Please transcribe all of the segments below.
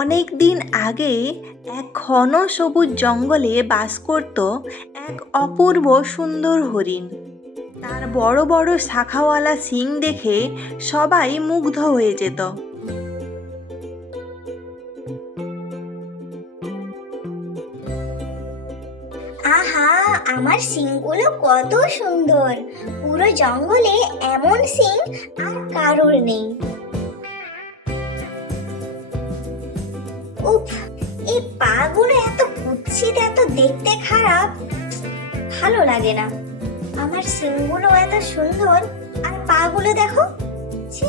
অনেক দিন আগে এক ঘন সবুজ জঙ্গলে বাস করত এক অপূর্ব সুন্দর হরিণ। তার বড় বড় শাখাওয়ালা শিং দেখে সবাই মুগ্ধ হয়ে যেত। আহা, আমার শিংগুলো কত সুন্দর! পুরো জঙ্গলে এমন শিং আর কারোর নেই। উফ, এই পাগুলো এত কুৎসিত, এত দেখতে খারাপ, ভালো লাগে না। আমার শিংগুলো এত সুন্দর আর পাগুলো দেখো, ছি।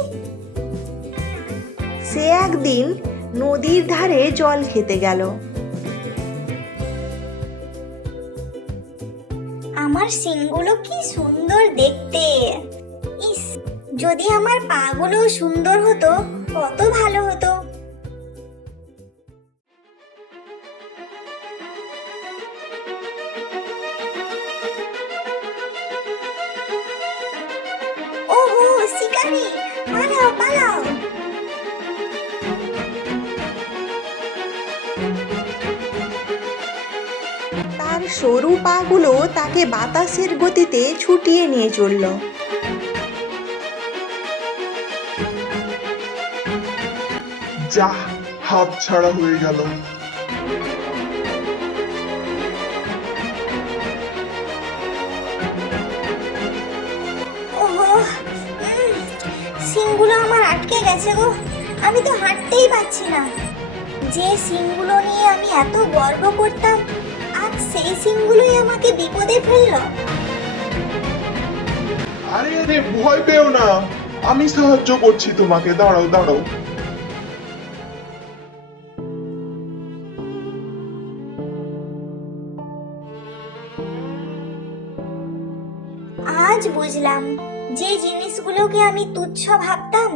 সে একদিন নদীর ধারে জল খেতে গেল। আমার শিংগুলো কি সুন্দর দেখতে! ইস, যদি আমার পাগুলো সুন্দর হতো কত ভালো হতো। ওহো, শিকারি, পালাও পালাও! তার সরু পাগুলো তাকে বাতাসের গতিতে ছুটিয়ে নিয়ে চলল। যাহ, হাত ছাড়া হয়ে গেল। ওহো, শিংগুলো আমার আটকে গেছে গো, আমি তো হাঁটতেই পারছি না। যে শিংগুলো নিয়ে আমি এত গর্ব করতাম, আজ সেই শিংগুলোই আমাকে বিপদে ফেললো। আরে আরে, ভয় পেও না, আমি সাহায্য করছি তোমাকে। দাঁড়াও দাঁড়াও। আজ বুঝলাম, যে জিনিসগুলোকে আমি তুচ্ছ ভাবতাম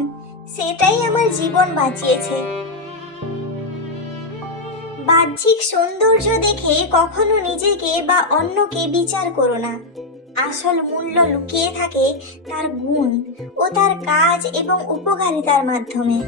সেটাই আমার জীবন বাঁচিয়েছে। বাহ্যিক সৌন্দর্য দেখে কখনো নিজেকে বা অন্যকে বিচার করো না। আসল মূল্য লুকিয়ে থাকে তার গুণ ও তার কাজ এবং উপকারিতার মাধ্যমে।